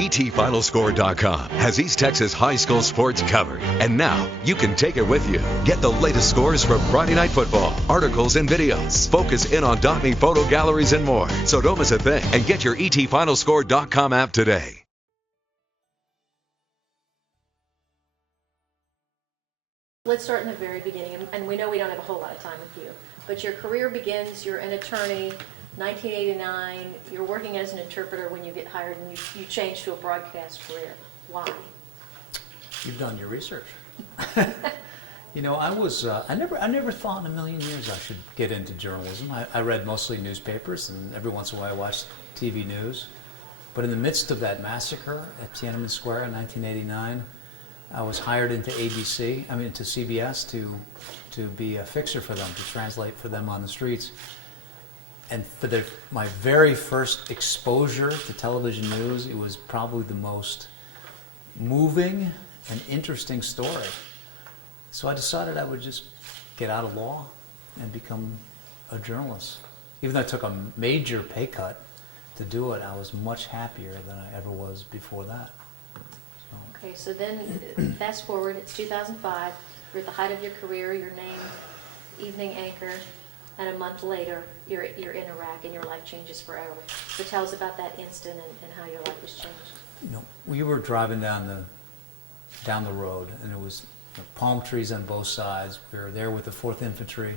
ETFinalScore.com has East Texas high school sports covered. And now you can take it with you. Get the latest scores from Friday Night Football, articles and videos. Focus in on Dotney photo galleries and more. So don't miss a thing and get your ETFinalScore.com app today. Let's start in the very beginning, and we know we don't have a whole lot of time with you, but your career begins, you're an attorney, 1989, you're working as an interpreter when you get hired, and you change to a broadcast career. Why? You've done your research. You know, I never thought in a million years I should get into journalism. I read mostly newspapers, and every once in a while I watched TV news. But in the midst of that massacre at Tiananmen Square in 1989, I was hired into to CBS to be a fixer for them, to translate for them on the streets. And for my very first exposure to television news, it was probably the most moving and interesting story. So I decided I would just get out of law and become a journalist. Even though I took a major pay cut to do it, I was much happier than I ever was before that. Okay, so then fast forward, it's 2005, you're at the height of your career, you're named evening anchor, and a month later, you're in Iraq and your life changes forever. So tell us about that instant and how your life has changed. You know, we were driving down the road, and it was palm trees on both sides. We were there with the 4th Infantry,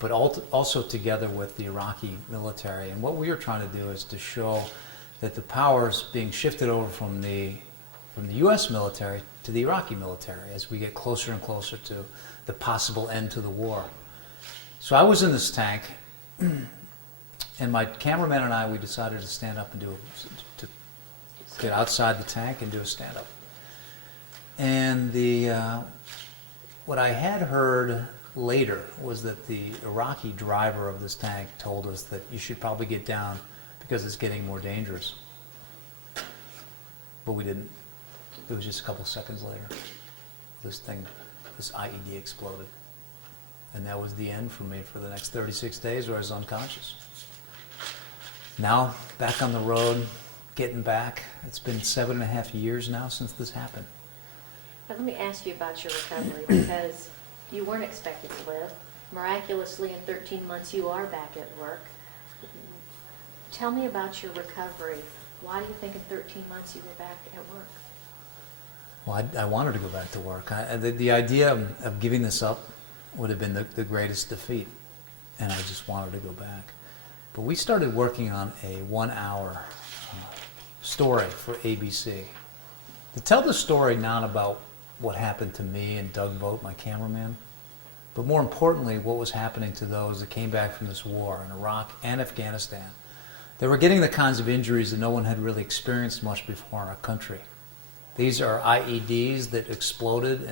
but also together with the Iraqi military. And what we were trying to do is to show that the powers being shifted over from the U.S. military to the Iraqi military as we get closer and closer to the possible end to the war. So I was in this tank, and my cameraman and I, we decided to stand up and to get outside the tank and do a stand-up. And what I had heard later was that the Iraqi driver of this tank told us that you should probably get down because it's getting more dangerous. But we didn't. It was just a couple seconds later. This IED exploded. And that was the end for me for the next 36 days where I was unconscious. Now, back on the road, getting back. It's been 7.5 years now since this happened. But let me ask you about your recovery, because you weren't expected to live. Miraculously, in 13 months, you are back at work. Tell me about your recovery. Why do you think in 13 months you were back at work? Well, I wanted to go back to work. The idea of giving this up would have been the greatest defeat, and I just wanted to go back. But we started working on a 1-hour story for ABC to tell the story not about what happened to me and Doug Vogt, my cameraman, but more importantly, what was happening to those that came back from this war in Iraq and Afghanistan. They were getting the kinds of injuries that no one had really experienced much before in our country. These are IEDs that exploded,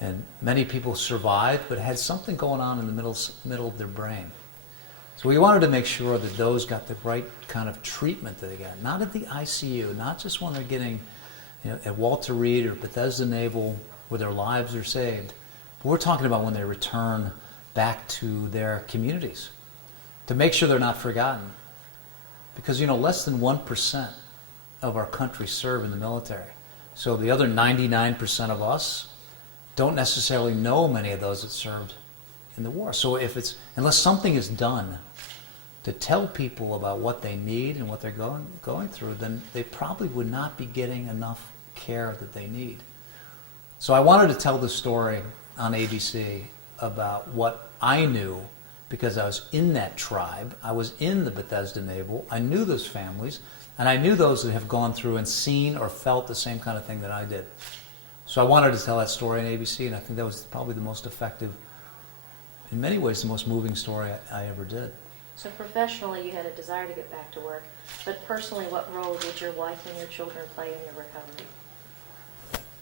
and many people survived, but had something going on in the middle of their brain. So we wanted to make sure that those got the right kind of treatment that they got, not at the ICU, not just when they're getting at Walter Reed or Bethesda Naval where their lives are saved, but we're talking about when they return back to their communities, to make sure they're not forgotten. Because less than 1% of our country serve in the military. So the other 99% of us don't necessarily know many of those that served in the war. So unless something is done to tell people about what they need and what they're going through, then they probably would not be getting enough care that they need. So I wanted to tell the story on ABC about what I knew, because I was in that tribe. I was in the Bethesda Naval. I knew those families, and I knew those that have gone through and seen or felt the same kind of thing that I did. So I wanted to tell that story on ABC, and I think that was probably the most effective, in many ways, the most moving story I ever did. So professionally, you had a desire to get back to work, but personally, what role did your wife and your children play in your recovery?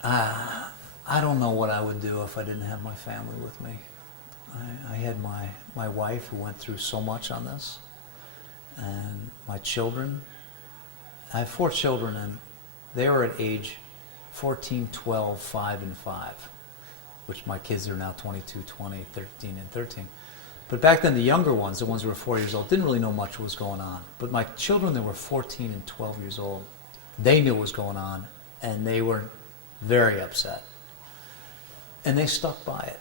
I don't know what I would do if I didn't have my family with me. I had my wife who went through so much on this, and my children. I have 4 children, and they were at age 14, 12, 5, and 5, which my kids are now 22, 20, 13, and 13. But back then, the younger ones, the ones who were 4 years old, didn't really know much what was going on. But my children that were 14 and 12 years old, They knew what was going on, and they were very upset. And they stuck by it,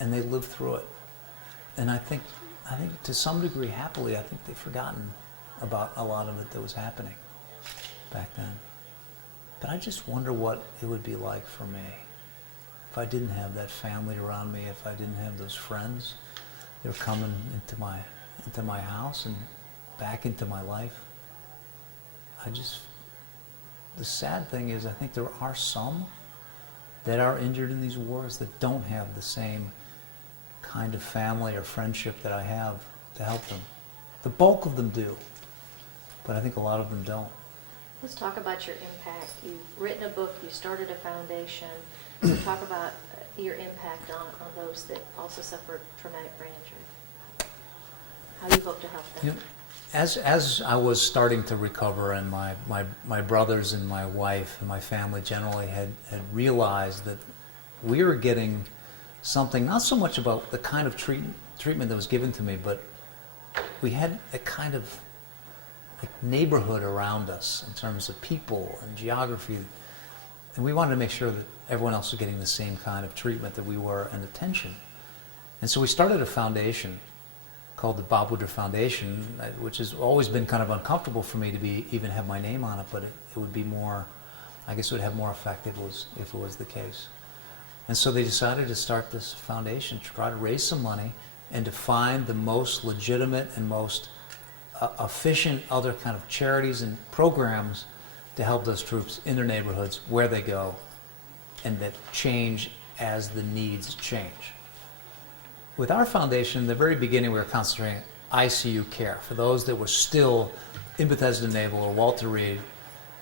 and they lived through it. And I think to some degree, happily, I think they've forgotten about a lot of it that was happening back then. But I just wonder what it would be like for me if I didn't have that family around me, if I didn't have those friends that were coming into my house and back into my life. The sad thing is, I think there are some that are injured in these wars that don't have the same kind of family or friendship that I have to help them. The bulk of them do, but I think a lot of them don't. Let's talk about your impact. You've written a book, you started a foundation. So talk about your impact on those that also suffered traumatic brain injury. How you hope to help them. You know, as I was starting to recover, and my brothers and my wife and my family generally had realized that we were getting something, not so much about the kind of treatment that was given to me, but we had a kind of like neighborhood around us in terms of people and geography, and we wanted to make sure that everyone else was getting the same kind of treatment that we were, and attention. And so we started a foundation called the Bob Woodruff Foundation, which has always been kind of uncomfortable for me to even have my name on it, but it would be more, I guess it would have more effect if it was the case. And so they decided to start this foundation to try to raise some money and to find the most legitimate and most efficient other kind of charities and programs to help those troops in their neighborhoods where they go, and that change as the needs change. With our foundation, in the very beginning, we were concentrating ICU care for those that were still in Bethesda Naval or Walter Reed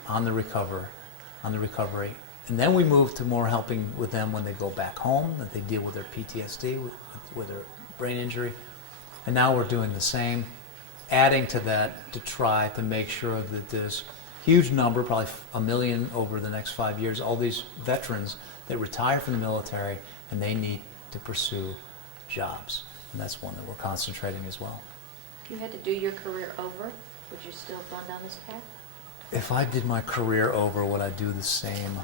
on the recovery. And then we moved to more helping with them when they go back home, that they deal with their PTSD, with their brain injury. And now we're doing the same, adding to that to try to make sure that this huge number, probably 1 million over the next 5 years, all these veterans that retire from the military and they need to pursue jobs. And that's one that we're concentrating as well. If you had to do your career over, would you still have gone down this path? If I did my career over, would I do the same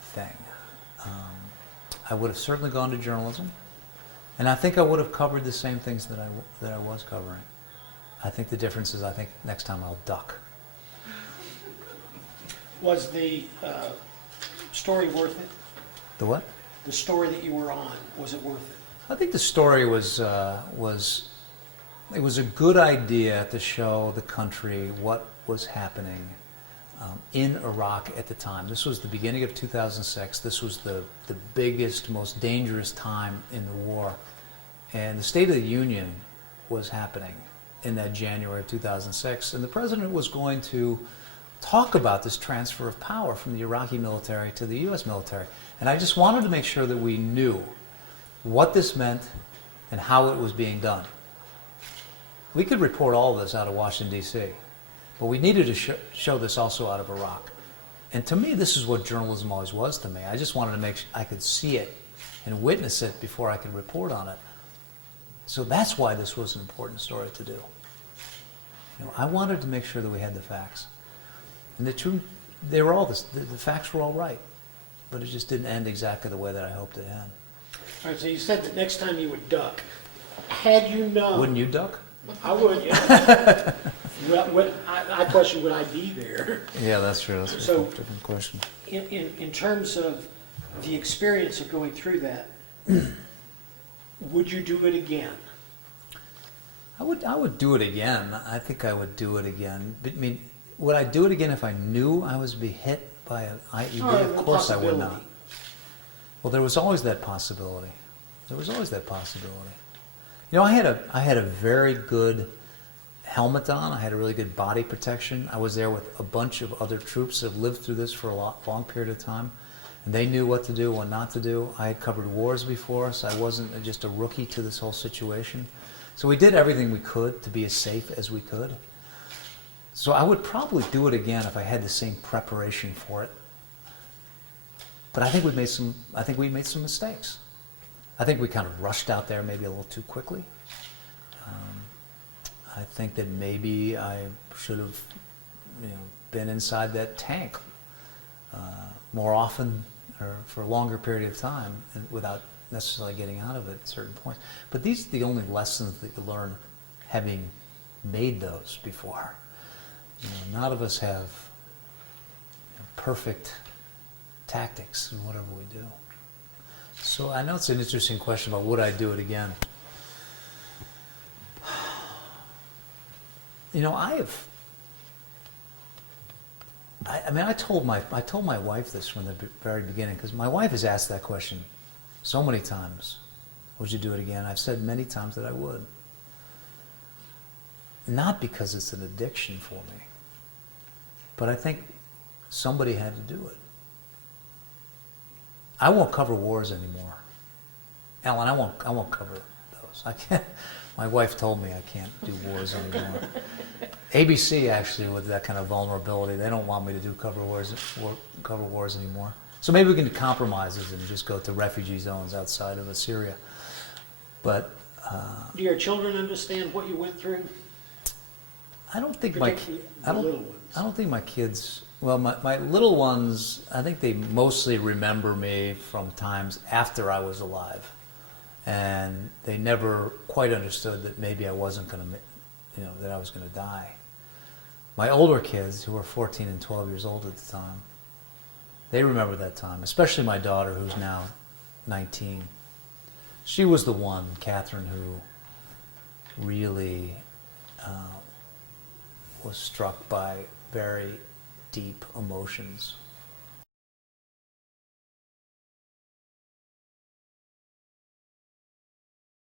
thing? I would have certainly gone to journalism, and I think I would have covered the same things that I was covering. I think the difference is, I think next time I'll duck. Was the story worth it? The what? The story that you were on, was it worth it? I think the story was it was a good idea to show the country what was happening in Iraq at the time. This was the beginning of 2006. This was the biggest, most dangerous time in the war. And the State of the Union was happening in that January of 2006. And the president was going to talk about this transfer of power from the Iraqi military to the U.S. military. And I just wanted to make sure that we knew what this meant and how it was being done. We could report all of this out of Washington, D.C., but we needed to show this also out of Iraq. And to me, this is what journalism always was to me. I just wanted to make sure I could see it and witness it before I could report on it. So that's why this was an important story to do. You know, I wanted to make sure that we had the facts. And they were all the facts were all right, but it just didn't end exactly the way that I hoped it had. All right, so you said that next time you would duck. Had you known... Wouldn't you duck? I would, yeah. I question, would I be there? Yeah, that's true. That's So- a different question. In terms of the experience of going through that, would you do it again? I would do it again. I think I would do it again. But, I mean, would I do it again if I knew I was be hit by an IED? Of course I would not. Well, there was always that possibility. There was always that possibility. You know, I had a very good helmet on. I had a really good body protection. I was there with a bunch of other troops that have lived through this for a long period of time, and they knew what to do, what not to do. I had covered wars before, so I wasn't just a rookie to this whole situation. So we did everything we could to be as safe as we could. So I would probably do it again if I had the same preparation for it. But I think we made some mistakes. I think we kind of rushed out there maybe a little too quickly. I think that maybe I should have, been inside that tank more often or for a longer period of time and without necessarily getting out of it at certain points. But these are the only lessons that you learn having made those before. None of us have perfect tactics in whatever we do. So I know it's an interesting question about would I do it again. I told my wife this from the very beginning, because my wife has asked that question so many times. Would you do it again? I've said many times that I would. Not because it's an addiction for me, but I think somebody had to do it. I won't cover wars anymore. Alan, I won't cover those. I can't. My wife told me I can't do wars anymore. ABC actually, with that kind of vulnerability, they don't want me to do cover wars anymore. So maybe we can do compromises and just go to refugee zones outside of Syria. But Do your children understand what you went through? I don't think Particularly the little ones. I don't think my kids. Well, my little ones, I think they mostly remember me from times after I was alive, and they never quite understood that maybe I wasn't going to, that I was going to die. My older kids, who were 14 and 12 years old at the time, they remember that time, especially my daughter, who's now 19. She was the one, Catherine, who really was struck by very deep emotions